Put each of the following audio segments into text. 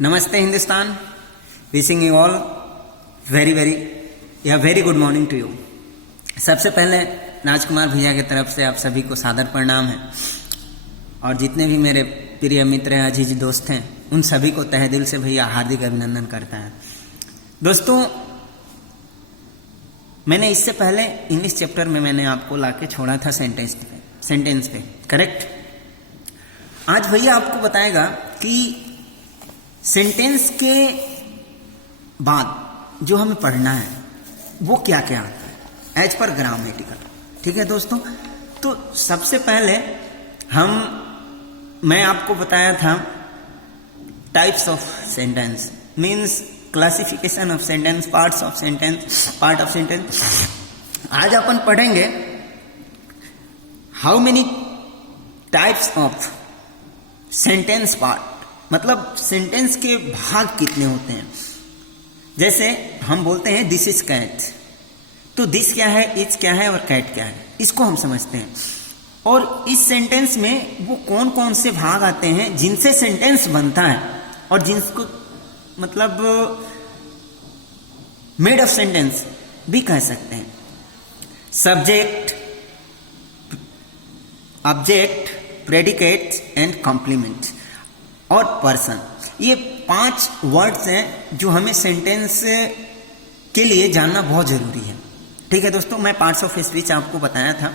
नमस्ते Hindustan, wishing you all very good morning to you. सबसे पहले राजकुमार भैया की तरफ से आप सभी को सादर प्रणाम है और जितने भी मेरे प्रिय मित्र हैं, अजीज दोस्त हैं, उन सभी को तहे दिल से भैया हार्दिक अभिनंदन करता है। दोस्तों, मैंने इससे पहले इंग्लिश चैप्टर में मैंने आपको लाके छोड़ा था सेंटेंस पे, करेक्ट। आज भैया आपको बताएगा कि सेंटेंस के बाद जो हमें पढ़ना है वो क्या क्या आता है एज पर ग्रामेटिकल। ठीक है दोस्तों, तो सबसे पहले मैं आपको बताया था types of sentence, means classification of sentence, part of sentence. आज अपन पढ़ेंगे how many types of sentence part, मतलब सेंटेंस के भाग कितने होते हैं। जैसे हम बोलते हैं दिस इज कैट, तो दिस क्या है, इज क्या है और कैट क्या है, इसको हम समझते हैं। और इस सेंटेंस में वो कौन कौन से भाग आते हैं जिनसे सेंटेंस बनता है और जिनको मतलब मेड ऑफ सेंटेंस भी कह सकते हैं। Subject, object, predicate and complement और पर्सन, ये 5 वर्ड्स हैं जो हमें सेंटेंस के लिए जानना बहुत जरूरी है। ठीक है दोस्तों, मैं पार्ट्स ऑफ स्पीच आपको बताया था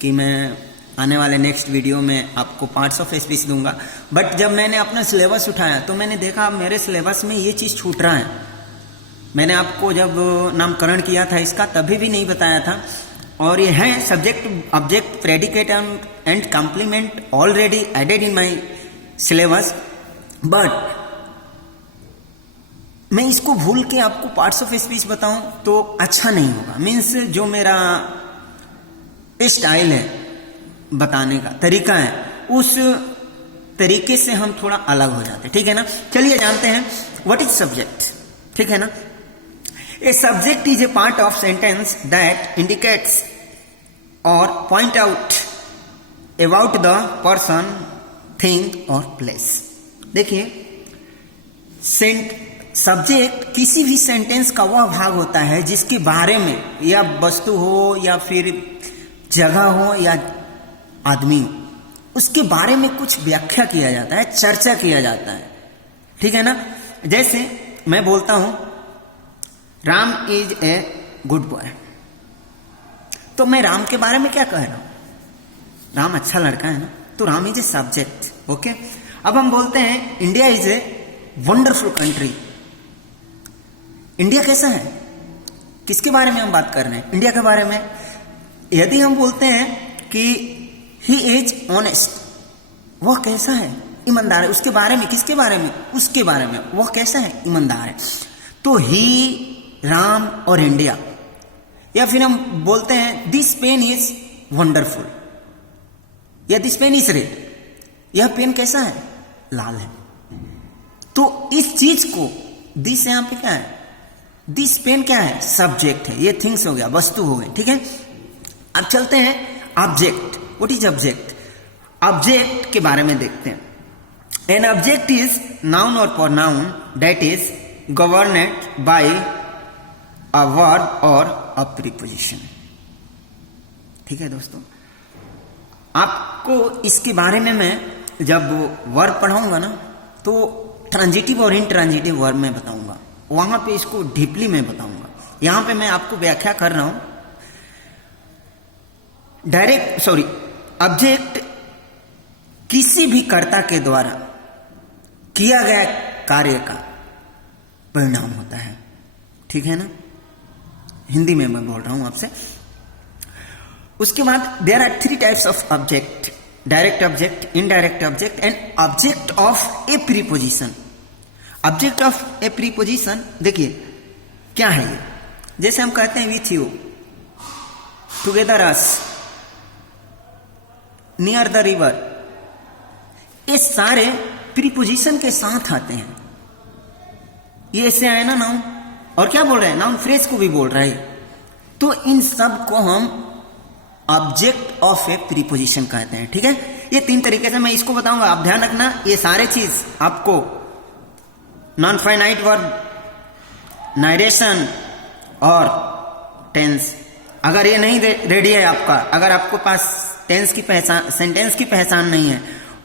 कि मैं आने वाले नेक्स्ट वीडियो में आपको पार्ट्स ऑफ स्पीच दूंगा, बट जब मैंने अपना सिलेबस उठाया तो मैंने देखा मेरे सिलेबस में ये चीज़ छूट रहा है। मैंने आपको जब नामकरण किया था इसका तभी भी नहीं बताया था, और ये है subject, object, predicate and complement already added in my syllabus, but मैं इसको भूल के आपको पार्ट्स ऑफ स्पीच बताऊं तो अच्छा नहीं होगा। मीन्स जो मेरा स्टाइल है बताने का तरीका है, उस तरीके से हम थोड़ा अलग हो जाते हैं। ठीक है ना, चलिए जानते हैं व्हाट इज सब्जेक्ट। ठीक है ना, a subject is a part of sentence that indicates और point out about the person, thing और प्लेस। देखिए, सब्जेक्ट किसी भी सेंटेंस का वह भाग होता है जिसके बारे में, या वस्तु हो या फिर जगह हो या आदमी हो, उसके बारे में कुछ व्याख्या किया जाता है, चर्चा किया जाता है। ठीक है ना, जैसे मैं बोलता हूं Ram is a good boy, तो मैं राम के बारे में क्या कह रहा हूं, राम अच्छा लड़का है ना, तो Ram is a subject. Okay, अब हम बोलते हैं India is a wonderful country. India कैसा है, किसके बारे में हम बात कर रहे हैं, इंडिया के बारे में। यदि हम बोलते हैं कि ही इज ऑनेस्ट, वह कैसा है, ईमानदार है, उसके बारे में, किसके बारे में, उसके बारे में, वह कैसा है, ईमानदार है। तो ही, राम और इंडिया। या फिर हम बोलते हैं दिस पेन इज वंडरफुल, या दिस पेन इज रेड, यह पेन कैसा है, लाल है। तो इस चीज को, दिस यहां पे क्या है, दिस पेन क्या है, सब्जेक्ट है, ये थिंग्स हो गया, वस्तु हो गई। ठीक है, अब चलते हैं object. What is object? Object के बारे में देखते हैं। एन ऑब्जेक्ट इज नाउन और pronoun that is governed by a verb और अ प्रीपोजिशन। ठीक है दोस्तों, आपको इसके बारे में मैं जब वर्ब पढ़ाऊंगा ना, तो ट्रांजिटिव और इंट्रांजिटिव वर्ब में बताऊंगा, वहां पे इसको डीपली में बताऊंगा। यहां पे मैं आपको व्याख्या कर रहा हूं ऑब्जेक्ट किसी भी कर्ता के द्वारा किया गया कार्य का परिणाम होता है। ठीक है ना, हिंदी में मैं बोल रहा हूं आपसे। उसके बाद there are 3 types of object: direct object, indirect object and object of a preposition. Object of a preposition देखिए क्या है ये, जैसे हम कहते हैं with you, together us, near the river, ये सारे प्रीपोजिशन के साथ आते हैं। ये ऐसे आए ना नाउन, और क्या बोल रहे हैं, नाउन फ्रेज को भी बोल रहे हैं। तो इन सब को हम ऑब्जेक्ट ऑफ ए प्रीपोजिशन कहते हैं। ठीक है, ये 3 तरीके से मैं इसको बताऊंगा, आप ध्यान रखना, ये सारे चीज आपको नॉन फाइनाइट वर्ब, नारेशन और टेंस। अगर ये नहीं रेडी है आपका, अगर आपको पास टेंस की पहचान, सेंटेंस की पहचान नहीं है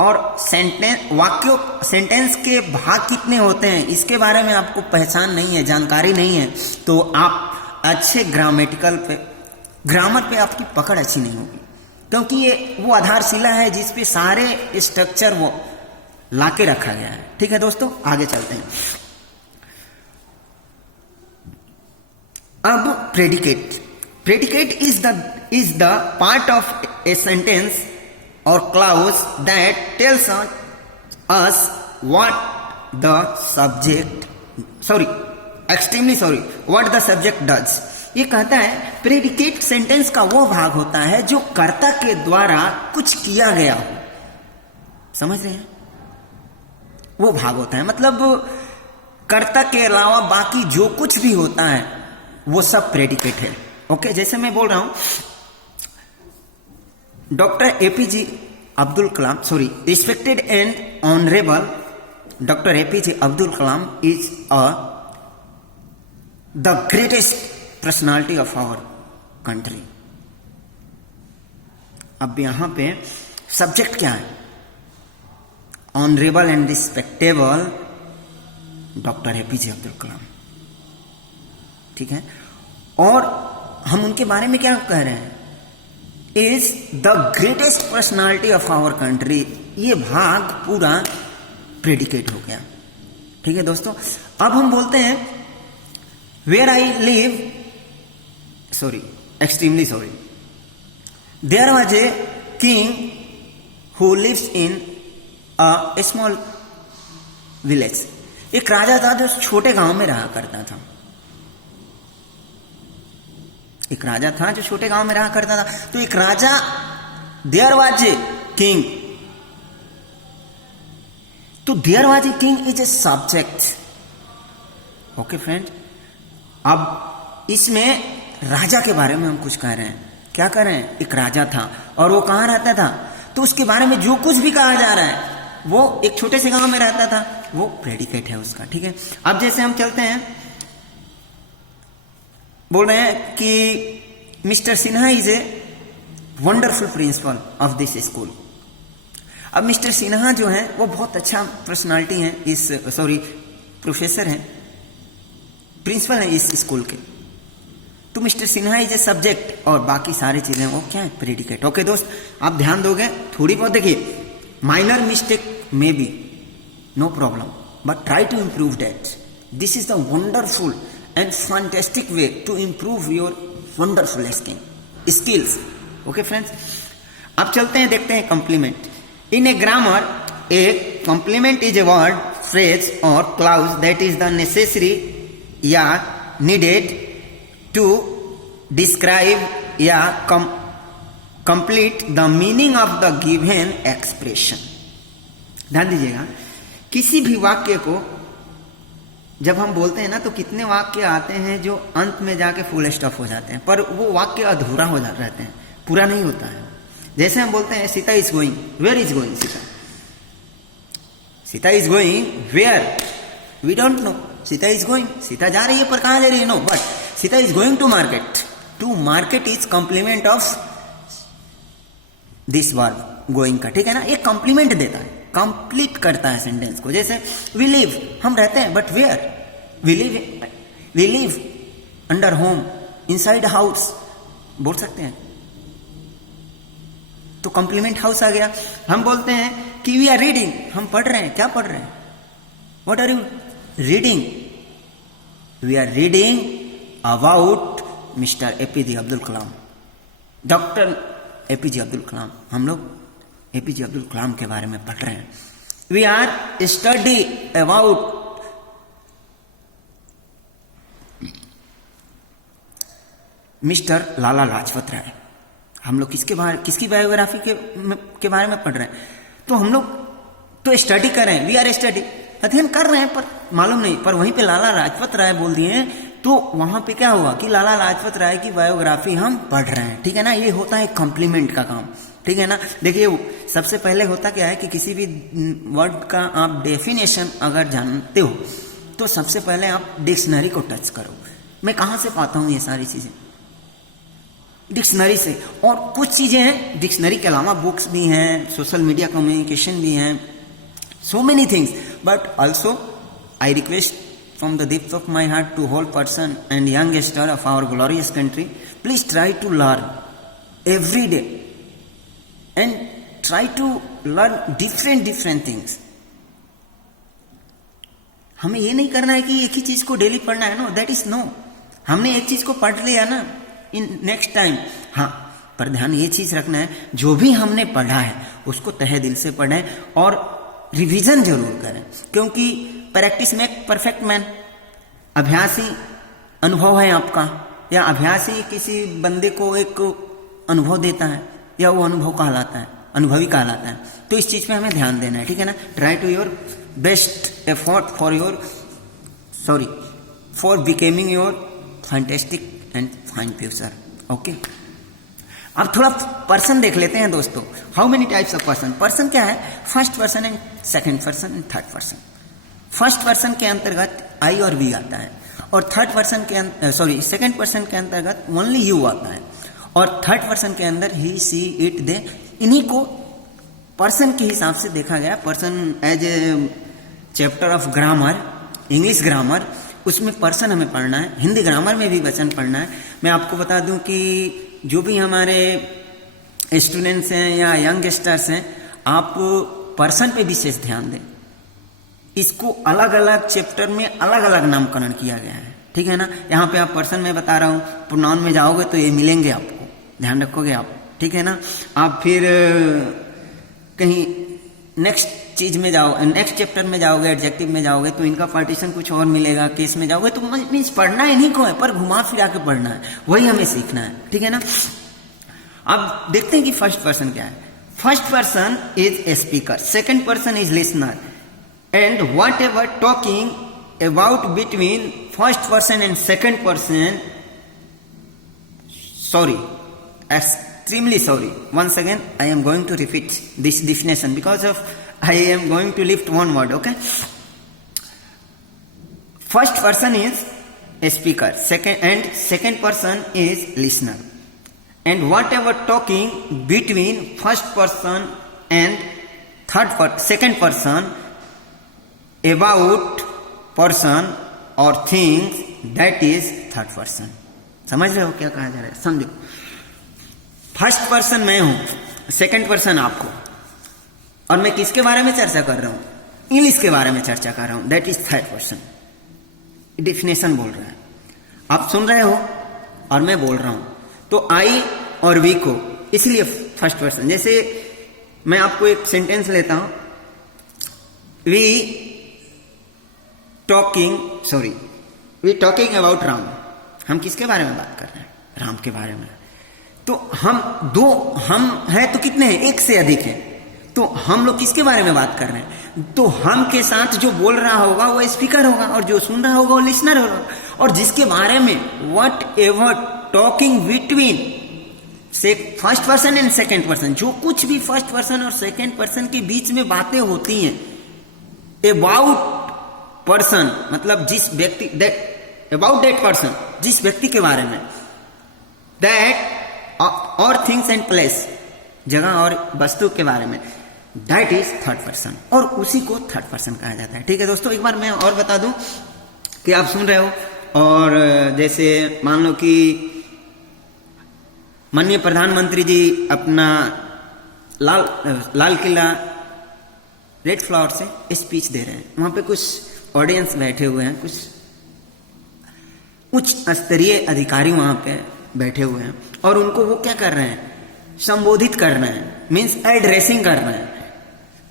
और सेंटेंस के भाग कितने होते हैं इसके बारे में आपको पहचान नहीं है, जानकारी नहीं है, तो आप अच्छे ग्रामर पे आपकी पकड़ अच्छी नहीं होगी, क्योंकि ये वो आधारशिला है जिस पे सारे स्ट्रक्चर वो लाके रखा गया है। ठीक है दोस्तों, आगे चलते हैं। अब predicate is the part of a sentence or clause that tells us what the subject does। ये कहता है प्रेडिकेट सेंटेंस का वो भाग होता है जो कर्ता के द्वारा कुछ किया गया हो। समझ रहे हैं? वो भाग होता है, मतलब कर्ता के अलावा बाकी जो कुछ भी होता है वो सब प्रेडिकेट है। ओके, जैसे मैं बोल रहा हूं doctor APJ Abdul Kalam, respected and honourable doctor APJ Abdul Kalam is the greatest personality of our country. अब यहां पे सब्जेक्ट क्या है? Honourable and respectable doctor APJ Abdul Kalam. ठीक है, और हम उनके बारे में क्या कह रहे हैं? Is the greatest personality of our country. ये भाग पूरा प्रेडिकेट हो गया। ठीक है दोस्तों, अब हम बोलते हैं where I live, extremely sorry, there was a king who lives in a small village. एक राजा था जो छोटे गांव में रहा करता था। एक राजा था जो छोटे गांव में रहा करता था। तो एक राजा, देयर वाज ए किंग, तो there was a king is a subject. Okay friend, अब इसमें राजा के बारे में हम कुछ कह रहे हैं। क्या कह रहे हैं? एक राजा था और वो कहां रहता था, तो उसके बारे में जो कुछ भी कहा जा रहा है वो एक छोटे से गांव में रहता था, वो प्रेडिकेट है उसका। ठीक है, अब जैसे हम चलते हैं, बोल रहे हैं कि mister Sinha is a wonderful principle of this school. अब मिस्टर सिन्हा जो है वो बहुत अच्छा पर्सनालिटी है, प्रोफेसर हैं, प्रिंसिपल है इस स्कूल के। तो mister Sinha is a subject और बाकी सारी चीजें वो क्या है? प्रेडिकेट। ओके दोस्त, आप ध्यान दोगे थोड़ी बहुत। देखिए, minor mistake may be no problem, but try to improve that. This is the wonderful and fantastic way to improve your wonderful skills। Okay friends, अब चलते हैं, देखते हैं complement. In a grammar, a complement is a word, phrase और clause that is the necessary या needed to describe या complete the meaning of the given expression. ध्यान दीजिएगा, किसी भी वाक्य को जब हम बोलते हैं ना, तो कितने वाक्य आते हैं जो अंत में जाके फुल स्टॉप हो जाते हैं, पर वो वाक्य अधूरा हो जाते रहते हैं, पूरा नहीं होता है। जैसे हम बोलते हैं Sita is going, where is going Sita? Sita is going where? We don't know. Sita is going, Sita जा रही है, पर कहां जा रही है? No, but Sita is going to market. To market is complement of this verb going का। ठीक है ना, एक कॉम्प्लीमेंट देता है, कंप्लीट करता है सेंटेंस को। जैसे वी लिव, हम रहते हैं, but where? We live under home, inside house बोल सकते हैं, तो कॉम्प्लीमेंट हाउस आ गया। हम बोलते हैं कि वी आर रीडिंग, हम पढ़ रहे हैं। क्या पढ़ रहे हैं? What are you reading? We are reading about mister APJ Abdul Kalam, doctor APJ Abdul Kalam. हम लोग एपीजे अब्दुल कलाम के बारे में पढ़ रहे हैं। We are study about mister Lala Lajpat Rai. हम लोग किसकी बायोग्राफी के बारे में पढ़ रहे हैं? तो हम लोग तो स्टडी कर रहे हैं, वी आर स्टडी, अध्ययन कर रहे हैं, पर मालूम नहीं, पर वहीं पे लाला लाजपत राय बोल दिए, तो वहां पे क्या हुआ कि लाला लाजपत राय की बायोग्राफी हम पढ़ रहे हैं। ठीक है ना, ये होता है कॉम्प्लीमेंट का काम। ठीक है ना, देखिए सबसे पहले होता क्या है कि किसी भी वर्ड का आप डेफिनेशन अगर जानते हो तो सबसे पहले आप डिक्शनरी को टच करो। मैं कहाँ से पाता हूँ ये सारी चीज़ें? डिक्शनरी से। और कुछ चीज़ें हैं डिक्शनरी के अलावा, बुक्स भी हैं, सोशल मीडिया कम्युनिकेशन भी हैं, so many things. But also I request from the depth of my heart to whole person and youngster of our glorious country, please try to learn every day and try to learn different things. हमें ये नहीं करना है कि एक ही चीज को daily पढ़ना है, नो, दैट इज नो। हमने एक चीज को पढ़ लिया ना, इन नेक्स्ट टाइम, हाँ, पर ध्यान ये चीज रखना है, जो भी हमने पढ़ा है उसको तहे दिल से पढ़ें और रिवीजन जरूर करें, क्योंकि प्रैक्टिस मेक परफेक्ट मैन। अभ्यास ही अनुभव है आपका, या अभ्यास ही किसी बंदे को एक अनुभव देता है, या वो अनुभव कहलाता है, अनुभवी कहलाता है। तो इस चीज पे हमें ध्यान देना है, ठीक है ना। Try to your best effort for becoming your fantastic and fine future. Okay, अब थोड़ा पर्सन देख लेते हैं दोस्तों। How many types of person? Person क्या है? First person and second person and third person. First person के अंतर्गत आई और वी आता है, और थर्ड पर्सन के सेकंड पर्सन के अंतर्गत ओनली यू आता है, और थर्ड पर्सन के अंदर ही, सी, इट, दे। इन्हीं को पर्सन के हिसाब से देखा गया। Person as a chapter of grammar, English grammar, उसमें पर्सन हमें पढ़ना है। हिंदी ग्रामर में भी वचन पढ़ना है। मैं आपको बता दूं कि जो भी हमारे स्टूडेंट्स हैं या यंगस्टर्स हैं, आप पर्सन पे विशेष ध्यान दें। इसको अलग अलग चैप्टर में अलग अलग नामकरण किया गया है, ठीक है ना। यहाँ पे आप पर्सन में बता रहा हूँ, प्रोनाउन में जाओगे तो ये मिलेंगे आपको, ध्यान रखोगे आप, ठीक है ना। आप फिर कहीं नेक्स्ट चीज में जाओ, नेक्स्ट चैप्टर में जाओगे, एडजेक्टिव में जाओगे तो इनका पार्टीशन कुछ और मिलेगा। केस में जाओगे तो मीन्स पढ़ना इन्हीं को है, पर घुमा फिरा के पढ़ना है, वही हमें सीखना है, ठीक है ना। अब देखते हैं कि फर्स्ट पर्सन क्या है। First person is a speaker, second person is listener, and what ever talking about between first person and second person, sorry, extremely sorry, once again I am going to repeat this definition because of I am going to lift one word, okay. First person is a speaker, second person is listener, and whatever talking between first person and second person about person or things, that is third person. समझ रहे हो क्या कहा जा रहा है? समझो, first person मैं हूं, सेकंड पर्सन आपको, और मैं किसके बारे में चर्चा कर रहा हूं? इंग्लिश के बारे में चर्चा कर रहा हूं, that is third person. Definition बोल रहा है, आप सुन रहे हो और मैं बोल रहा हूं, तो आई और वी को, इसलिए फर्स्ट पर्सन। जैसे मैं आपको एक सेंटेंस लेता हूं, वी टॉकिंग अबाउट राम। हम किसके बारे में बात कर रहे हैं? राम के बारे में। तो हम हैं तो कितने हैं? एक से अधिक है। तो हम लोग किसके बारे में बात कर रहे हैं? तो हम के साथ जो बोल रहा होगा वो स्पीकर होगा, और जो सुन रहा होगा वो लिसनर होगा। और जिसके बारे में वट एवर टॉकिंग बिटवीन से first person and second person, जो कुछ भी फर्स्ट पर्सन और सेकेंड पर्सन के बीच में बातें होती हैं अबाउट पर्सन, मतलब जिस व्यक्ति, अबाउट दैट पर्सन, जिस व्यक्ति के बारे में, दैट और थिंग्स एंड प्लेस, जगह और वस्तु के बारे में, दैट इज थर्ड पर्सन, और उसी को थर्ड पर्सन कहा जाता है। ठीक है दोस्तों, एक बार मैं और बता दूं कि आप सुन रहे हो, और जैसे मान लो कि माननीय प्रधानमंत्री जी अपना लाल किला रेड फ्लावर से स्पीच दे रहे हैं, वहां पे कुछ ऑडियंस बैठे हुए हैं, कुछ उच्च स्तरीय अधिकारी वहां पे बैठे हुए हैं, और उनको वो क्या कर रहे हैं? संबोधित कर रहे हैं, मीन्स एड्रेसिंग कर रहे हैं।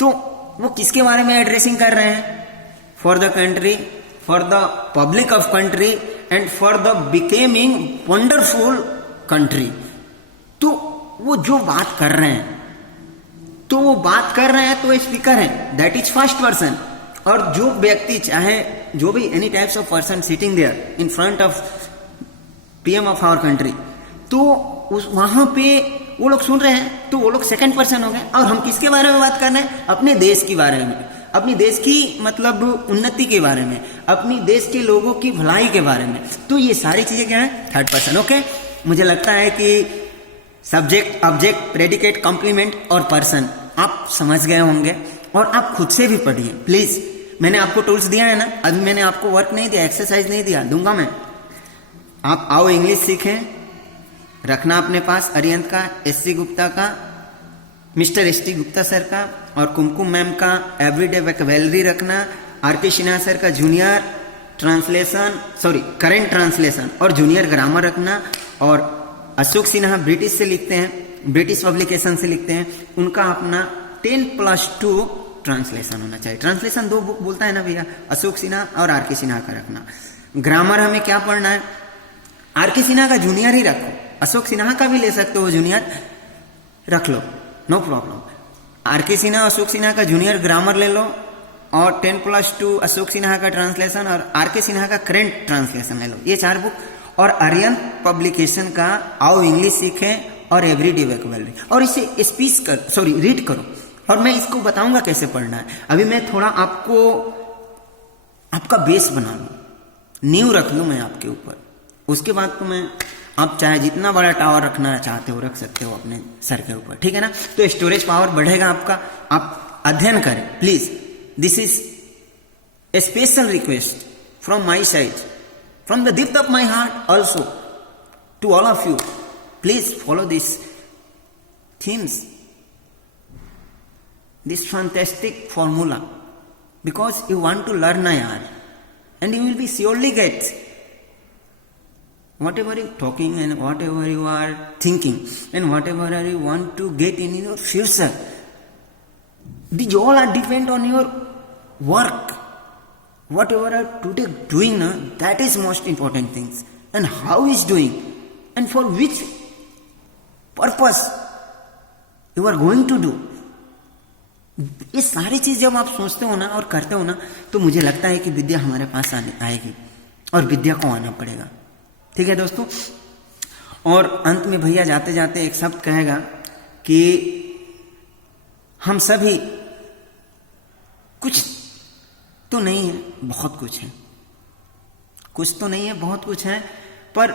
तो वो किसके बारे में एड्रेसिंग कर रहे हैं? For the country, for the public of country, and for the becoming wonderful country. तो वो जो बात कर रहे हैं, तो वो बात कर रहे हैं तो स्पीकर है, दैट इज फर्स्ट पर्सन। और जो व्यक्ति चाहे जो भी any types of person sitting there in front of PM of our country, तो उस वहां पे वो लोग सुन रहे हैं, तो वो लोग सेकंड पर्सन हो गए। और हम किसके बारे में बात कर रहे हैं? अपने देश के बारे में, अपनी देश की मतलब उन्नति के बारे में, अपनी देश के लोगों की भलाई के बारे में। तो ये सारी चीजें क्या है, थर्ड पर्सन। ओके, मुझे लगता है कि सब्जेक्ट, ऑब्जेक्ट, प्रेडिकेट, कॉम्प्लीमेंट और पर्सन आप समझ गए होंगे, और आप खुद से भी पढ़िए प्लीज। मैंने आपको टूल्स दिया है ना, अभी मैंने आपको वर्क नहीं दिया, एक्सरसाइज नहीं दिया, दूंगा मैं। आप आओ इंग्लिश सीखें, रखना अपने पास अरिहंत का, एससी गुप्ता का, मिस्टर एसटी गुप्ता सर का और कुमकुम मैम का एवरीडे वोकैबुलरी रखना, आरके सिन्हा सर का जूनियर ट्रांसलेशन, करंट ट्रांसलेशन और जूनियर ग्रामर रखना, और अशोक सिन्हा ब्रिटिश से लिखते हैं, ब्रिटिश पब्लिकेशन से लिखते हैं, उनका अपना 10+2 ट्रांसलेशन होना चाहिए। ट्रांसलेशन 2 बुक बोलता है ना भैया, अशोक सिन्हा और आरके सिन्हा का रखना। ग्रामर हमें क्या पढ़ना है, आरके सिन्हा का जूनियर ही रखो, अशोक सिन्हा का भी ले सकते हो जूनियर, रख लो, no problem. RK Sinha, Ashok Sinha का जूनियर ग्रामर ले लो, और 10+2 अशोक सिन्हा का ट्रांसलेशन और आरके सिन्हा का करंट ट्रांसलेशन ले लो, ये 4 बुक। और अरिहंत पब्लिकेशन का आओ इंग्लिश सीखें और एवरीडे वोकैबुलरी, और इसे रीड करो, और मैं इसको बताऊंगा कैसे पढ़ना है। अभी मैं थोड़ा आपको आपका बेस बना लूं, नींव रख लूं मैं आपके ऊपर, उसके बाद तो मैं, आप चाहे जितना बड़ा टावर रखना चाहते हो रख सकते हो अपने सर के ऊपर, ठीक है ना। तो स्टोरेज पावर बढ़ेगा आपका, आप अध्ययन करें please. This is a special request from my side, from the depth of my heart also to all of you. Please follow this themes, this fantastic formula, because you want to learn IR, and you will be surely get whatever you talking and whatever you are thinking and whatever you want to get in your future. These all are depend on your work. Whatever you are today doing, that is most important things, and how is doing, and for which purpose you are going to do. ये सारी चीज जब आप सोचते हो ना और करते हो ना, तो मुझे लगता है कि विद्या हमारे पास आएगी, और विद्या को आना पड़ेगा, ठीक है दोस्तों। और अंत में भैया जाते जाते एक शब्द कहेगा कि हम सभी कुछ तो नहीं है, बहुत कुछ है, कुछ तो नहीं है, बहुत कुछ है, पर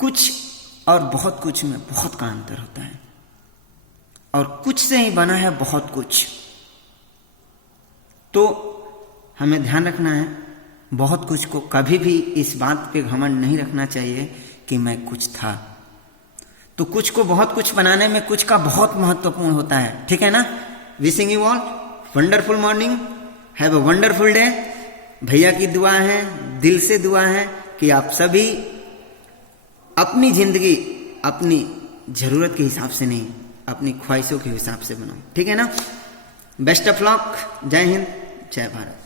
कुछ और बहुत कुछ में बहुत का अंतर होता है, और कुछ से ही बना है बहुत कुछ। तो हमें ध्यान रखना है, बहुत कुछ को कभी भी इस बात पे घमंड नहीं रखना चाहिए कि मैं कुछ था। तो कुछ को बहुत कुछ बनाने में कुछ का बहुत महत्वपूर्ण होता है, ठीक है ना। Wishing you all wonderful morning, have a wonderful day. भैया की दुआ है, दिल से दुआ है कि आप सभी अपनी जिंदगी अपनी जरूरत के हिसाब से नहीं, अपनी ख्वाहिशों के हिसाब से बनाओ, ठीक है ना। बेस्ट ऑफ लक, जय हिंद, जय भारत।